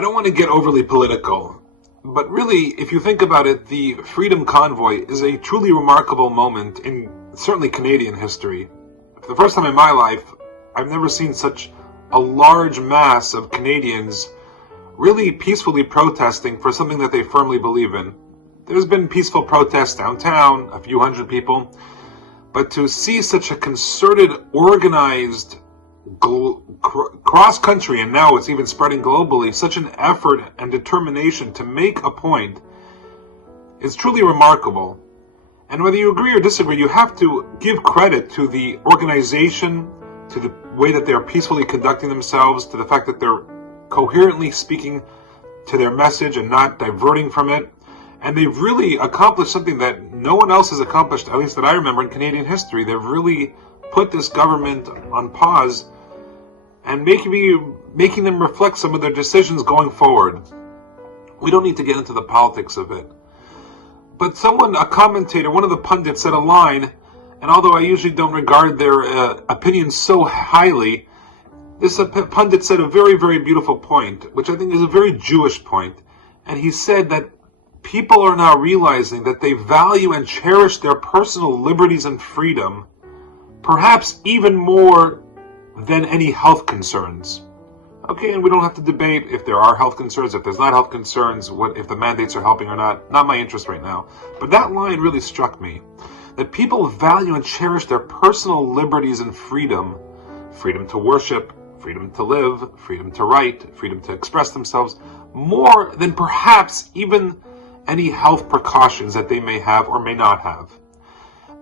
I don't want to get overly political, but really, if you think about it, the Freedom Convoy is a truly remarkable moment in certainly Canadian history. For the first time in my life, I've never seen such a large mass of Canadians really peacefully protesting for something that they firmly believe in. There's been peaceful protests downtown, a few hundred people, but to see such a concerted, organized, cross-country, and now it's even spreading globally, such an effort and determination to make a point is truly remarkable. And whether you agree or disagree, you have to give credit to the organization, to the way that they're peacefully conducting themselves, to the fact that they're coherently speaking to their message and not diverting from it. And they've really accomplished something that no one else has accomplished, at least that I remember in Canadian history. They've really put this government on pause and making them reflect some of their decisions going forward. We don't need to get into the politics of it. But a commentator, one of the pundits said a line, and although I usually don't regard their opinions so highly, this pundit said a very, very beautiful point, which I think is a very Jewish point. And he said that people are now realizing that they value and cherish their personal liberties and freedom, perhaps even more than any health concerns. Okay, and we don't have to debate if there are health concerns, if there's not health concerns, if the mandates are helping or not. Not my interest right now. But that line really struck me. That people value and cherish their personal liberties and freedom. Freedom to worship, freedom to live, freedom to write, freedom to express themselves, more than perhaps even any health precautions that they may have or may not have.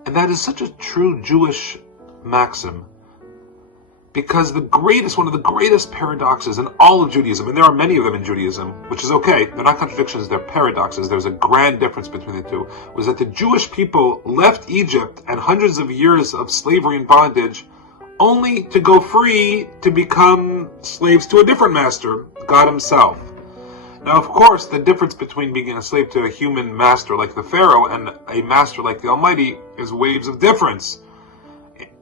And that is such a true Jewish maxim. Because one of the greatest paradoxes in all of Judaism, and there are many of them in Judaism, which is okay, they're not contradictions, they're paradoxes, there's a grand difference between the two, was that the Jewish people left Egypt and hundreds of years of slavery and bondage only to go free to become slaves to a different master, God himself. Now, of course, the difference between being a slave to a human master like the Pharaoh and a master like the Almighty is waves of difference.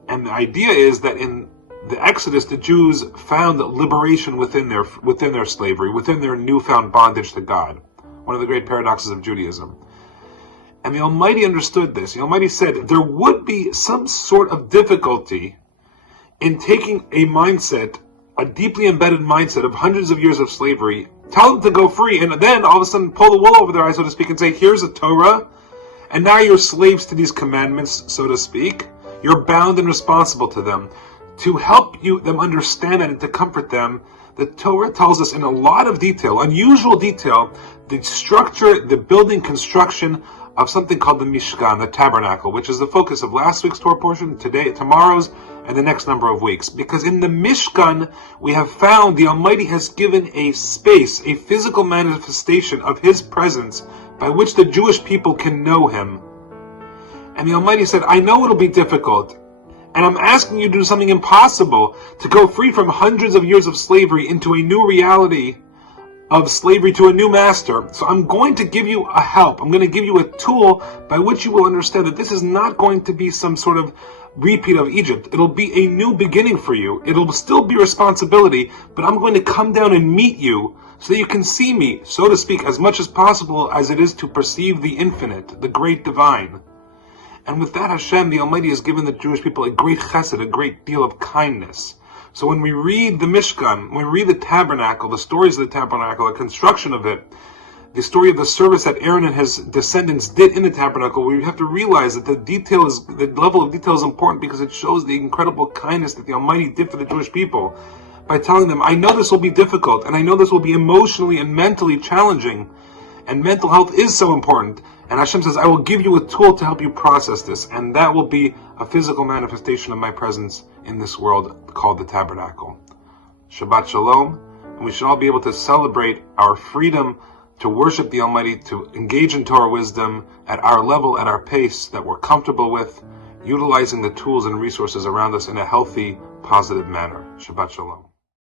And the idea is that in the Exodus, the Jews found liberation within their slavery, within their newfound bondage to God. One of the great paradoxes of Judaism. And the Almighty understood this. The Almighty said there would be some sort of difficulty in taking a mindset, a deeply embedded mindset of hundreds of years of slavery, tell them to go free, and then all of a sudden pull the wool over their eyes, so to speak, and say, here's a Torah, and now you're slaves to these commandments, so to speak. You're bound and responsible to them. To help them understand that and to comfort them, the Torah tells us in a lot of detail, unusual detail, the structure, the building construction of something called the Mishkan, the tabernacle, which is the focus of last week's Torah portion, tomorrow's, and the next number of weeks. Because in the Mishkan, we have found the Almighty has given a space, a physical manifestation of His presence by which the Jewish people can know Him. And the Almighty said, I know it'll be difficult, and I'm asking you to do something impossible, to go free from hundreds of years of slavery into a new reality of slavery to a new master. So I'm going to give you a help. I'm going to give you a tool by which you will understand that this is not going to be some sort of repeat of Egypt. It'll be a new beginning for you. It'll still be responsibility, but I'm going to come down and meet you so that you can see me, so to speak, as much as possible as it is to perceive the infinite, the great divine. And with that, Hashem, the Almighty, has given the Jewish people a great chesed, a great deal of kindness. So when we read the Mishkan, when we read the tabernacle, the stories of the tabernacle, the construction of it, the story of the service that Aaron and his descendants did in the tabernacle, we have to realize that the level of detail is important because it shows the incredible kindness that the Almighty did for the Jewish people by telling them, I know this will be difficult, and I know this will be emotionally and mentally challenging, and mental health is so important. And Hashem says, I will give you a tool to help you process this, and that will be a physical manifestation of my presence in this world called the tabernacle. Shabbat Shalom, and we should all be able to celebrate our freedom to worship the Almighty, to engage in Torah wisdom at our level, at our pace that we're comfortable with, utilizing the tools and resources around us in a healthy, positive manner. Shabbat Shalom.